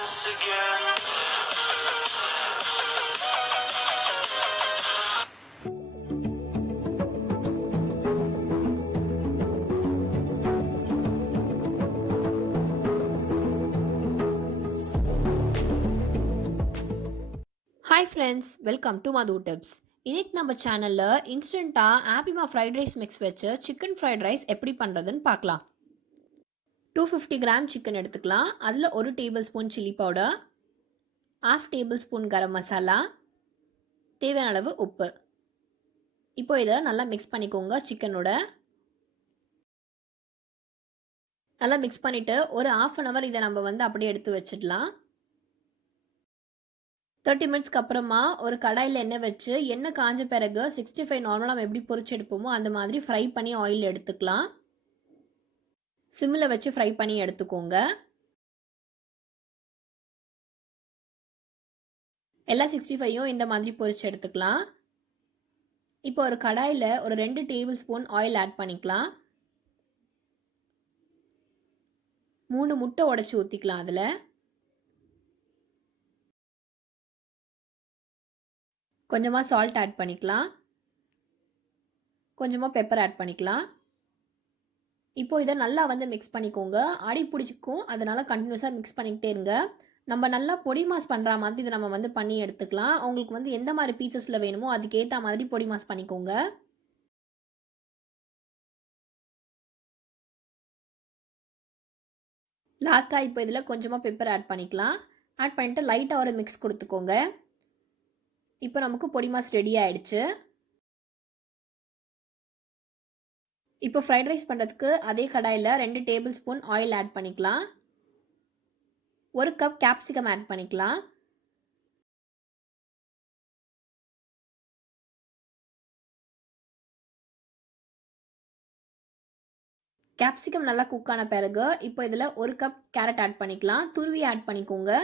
Hi friends, welcome to Madhu Tips. இன்னைக்கு நம்ம சேனல்ல இன்ஸ்டன்ட்டா ஹாப்பிமா ஃப்ரைட் ரைஸ் மிக்ஸ் வச்சு சிக்கன் ஃப்ரைட் ரைஸ் எப்படி பண்ணுறதுன்னு பார்க்கலாம். 250 கிராம் சிக்கன் எடுத்துக்கலாம். அதில் 1 tablespoon chilli powder, 1/2 tablespoon garam masala, தேவையான அளவு உப்பு. இப்போ இதை நல்லா மிக்ஸ் பண்ணிக்கோங்க. சிக்கனோட நல்லா மிக்ஸ் பண்ணிவிட்டு ஒரு 1/2 hour இதை நம்ம அப்படியே எடுத்து வச்சிடலாம். 30 மினிட்ஸ்க்கு அப்புறமா ஒரு கடாயில் எண்ணெய் வச்சு எண்ணெய் காஞ்ச பிறகு 65 நார்மலாக நம்ம எப்படி பொரிச்சு எடுப்போமோ அந்த மாதிரி ஃப்ரை பண்ணி ஆயில் எடுத்துக்கலாம். சிம்மில் வச்சு ஃப்ரை பண்ணி எடுத்துக்கோங்க. எல்லா 65யும் இந்த மாதிரி பொரிச்சு எடுத்துக்கலாம். இப்போ ஒரு கடாயில் ஒரு 2 டேபிள் ஸ்பூன் ஆயில் ஆட் பண்ணிக்கலாம். 3 முட்டை உடைச்சி ஊற்றிக்கலாம். அதில் கொஞ்சமாக சால்ட் ஆட் பண்ணிக்கலாம். கொஞ்சமாக பெப்பர் ஆட் பண்ணிக்கலாம். இப்போ இதை நல்லா மிக்ஸ் பண்ணிக்கோங்க. அடி பிடிச்சிக்கும், அதனால் கண்டினியூஸாக மிக்ஸ் பண்ணிக்கிட்டே இருங்க. நம்ம நல்லா பொடி மாஸ் பண்ணுற மாதிரி இதை நம்ம பண்ணி எடுத்துக்கலாம். உங்களுக்கு எந்த மாதிரி பீசஸில் வேணுமோ அதுக்கேற்ற மாதிரி பொடி மாஸ் பண்ணிக்கோங்க. லாஸ்ட்டாக இப்போ இதில் கொஞ்சமாக பெப்பர் ஆட் பண்ணிக்கலாம். ஆட் பண்ணிவிட்டு லைட்டாக ஒரு மிக்ஸ் கொடுத்துக்கோங்க. இப்போ நமக்கு பொடி மாஸ் ரெடி ஆகிடுச்சு. இப்போ ஃப்ரைட் ரைஸ் பண்ணுறதுக்கு அதே கடாயில் 2 டேபிள் ஸ்பூன் ஆயில் ஆட் பண்ணிக்கலாம். 1 கப் கேப்சிகம் ஆட் பண்ணிக்கலாம். கேப்சிகம் நல்லா குக் ஆன பிறகு இப்போ இதில் 1 கப் கேரட் ஆட் பண்ணிக்கலாம். துருவி ஆட் பண்ணிக்கோங்க.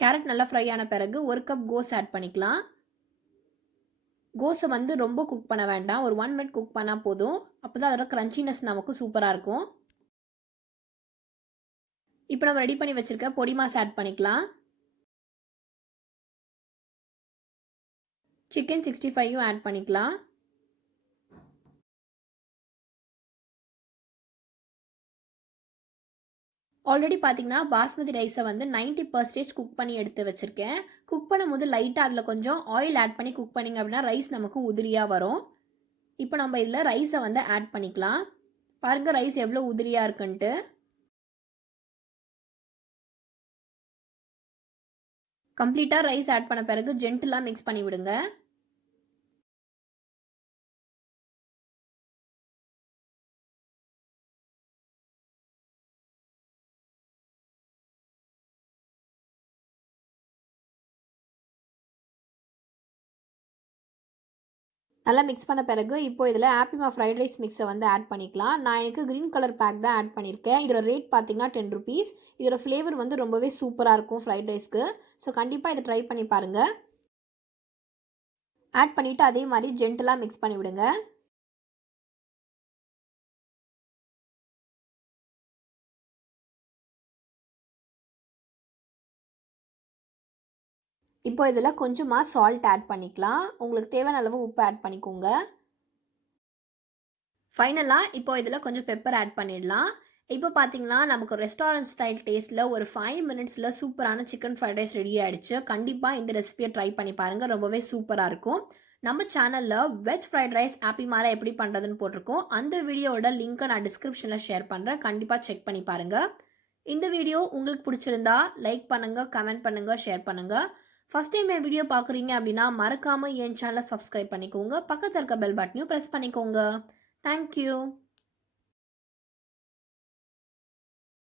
கேரட் நல்லா ஃப்ரை ஆன பிறகு 1 கப் கோஸ் ஆட் பண்ணிக்கலாம். கோஸை ரொம்ப குக் பண்ண வேண்டாம். ஒரு 1 மினிட் குக் பண்ணால் போதும். அப்போ தான் அதோட க்ரன்ச்சினஸ் நமக்கு சூப்பராக இருக்கும். இப்போ நம்ம ரெடி பண்ணி வச்சுருக்க பொடி மாஸ் ஆட் பண்ணிக்கலாம். சிக்கன் 65யும் ஆட் பண்ணிக்கலாம். ஆல்ரெடி பார்த்தீங்கன்னா பாஸ்மதி ரைஸை 90% குக் பண்ணி எடுத்து வச்சுருக்கேன். குக் பண்ணும்போது லைட்டாக அதில் கொஞ்சம் ஆயில் ஆட் பண்ணி குக் பண்ணிங்க அப்படின்னா ரைஸ் நமக்கு உதிரியாக வரும். இப்போ நம்ம இதில் ரைஸை ஆட் பண்ணிக்கலாம். பாருங்கள் ரைஸ் எவ்வளோ உதிரியாக இருக்குன்ட்டு. கம்ப்ளீட்டாக ரைஸ் ஆட் பண்ண பிறகு ஜென்டிலாக மிக்ஸ் பண்ணி விடுங்க. நல்லா மிக்ஸ் பண்ண பிறகு இப்போ இதில் ஹாப்பிமா ஃப்ரைட் ரைஸ் மிக்ஸை ஆட் பண்ணிக்கலாம். நான் எனக்கு க்ரீன் கலர் பேக் தான் ஆட் பண்ணியிருக்கேன். இதோட ரேட் பார்த்தீங்கன்னா 10 rupees. இதோட ஃப்ளேவர் ரொம்பவே சூப்பராக இருக்கும் ஃப்ரைட் ரைஸ்க்கு. ஸோ கண்டிப்பாக இதை ட்ரை பண்ணி பாருங்கள். ஆட் பண்ணிவிட்டு அதே மாதிரி ஜென்டலாக மிக்ஸ் பண்ணி விடுங்க. இப்போ இதில் கொஞ்சமாக சால்ட் ஆட் பண்ணிக்கலாம். உங்களுக்கு தேவையான அளவு உப்பு ஆட் பண்ணிக்கோங்க. ஃபைனலாக இப்போ இதில் கொஞ்சம் பெப்பர் ஆட் பண்ணிடலாம். இப்போ பார்த்தீங்கன்னா நமக்கு ரெஸ்டாரண்ட் ஸ்டைல் டேஸ்ட்டில் ஒரு 5 minutesல சூப்பரான சிக்கன் ஃப்ரைட் ரைஸ் ரெடி ஆகிடுச்சு. கண்டிப்பாக இந்த ரெசிபியை ட்ரை பண்ணி பாருங்கள். ரொம்பவே சூப்பராக இருக்கும். நம்ம சேனலில் வெஜ் ஃப்ரைட் ரைஸ் ஹாப்பிமாவில் எப்படி பண்ணுறதுன்னு போட்டிருக்கோம். அந்த வீடியோவோட லிங்க்கை நான் டிஸ்கிரிப்ஷனில் ஷேர் பண்ணுறேன். கண்டிப்பாக செக் பண்ணி பாருங்கள். இந்த வீடியோ உங்களுக்கு பிடிச்சிருந்தா லைக் பண்ணுங்கள், கமெண்ட் பண்ணுங்கள், ஷேர் பண்ணுங்கள். ஃபஸ்ட் டைம் என் வீடியோ பார்க்குறீங்க அப்படின்னா மறக்காமல் என் சேனலை சப்ஸ்கிரைப் பண்ணிக்கோங்க. பக்கத்தில் இருக்க பெல் பட்டனையும் ப்ரெஸ் பண்ணிக்கோங்க. தேங்க்யூ.